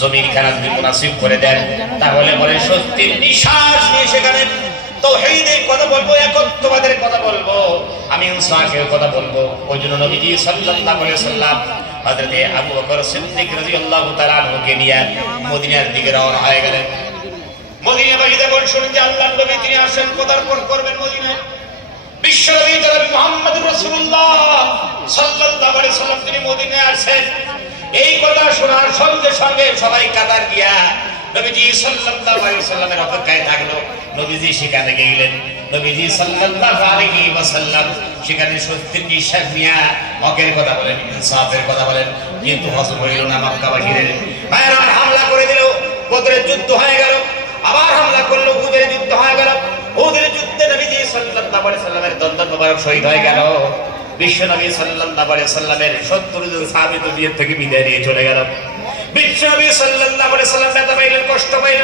জমির খানা যদি মুনাসিব করে দেন তাহলে বলে সত্যির নিঃশ্বাস নিয়ে সেখানে তাওহীদের কথা বলবো, একত্ববাদের কথা বলবো, আমি ইনসাফের কথা বলবো। ওই জন্য নবীজি সাল্লাল্লাহু আলাইহি ওয়াসাল্লাম হযরতে আবু বকর সিদ্দিক রাদিয়াল্লাহু তাআলা আনহুকে নিয়ে মদিনার দিকে রওনা হয়ে গেলেন। মদিনাবাসী যখন শুনলেন যে আল্লাহর নবী তিনি আসেন, পদার্পণ করবেন মদিনায়, বিশ্বনবী জনাব মুহাম্মদুর রাসূলুল্লাহ সাল্লাল্লাহু আলাইহি ওয়াসাল্লাম তিনি মদিনায় আসেন, এই কথা শোনার সঙ্গে সঙ্গে সবাই কাতার দিয়া নবীজি সাল্লাল্লাহু আলাইহি ওয়াসাল্লামের অপেক্ষায় থাকলো। নবীজি সেখানে গেলেন, নবীজি সাল্লাল্লাহু আলাইহি ওয়াসাল্লাম সেখানে সত্যের নিঃশ্বাস নিয়ে হকের কথা বলেন, ইনসাফের কথা বলেন, কিন্তু হজম হইল না মক্কাবাসীদের। ভাইরা হামলা করে দিল, বদরের যুদ্ধ হয়ে গেল, আবার হামলা করলো, উহুদের যুদ্ধ হয়ে গেল। উহুদের যুদ্ধে নবীজি সাল্লাল্লাহু আলাইহি ওয়াসাল্লামের দন্দন মোবারক শহীদ হয়ে গেল। বিশ্বনবী সাল্লাল্লাহু আলাইহি ওয়াসাল্লামের 70 জন সাহাবী দুনিয়া থেকে বিদায় নিয়ে চলে গেল। বিশ্বনবী সাল্লাল্লাহু আলাইহি ওয়াসাল্লাম ব্যথা পাইলেন, কষ্ট পাইলেন।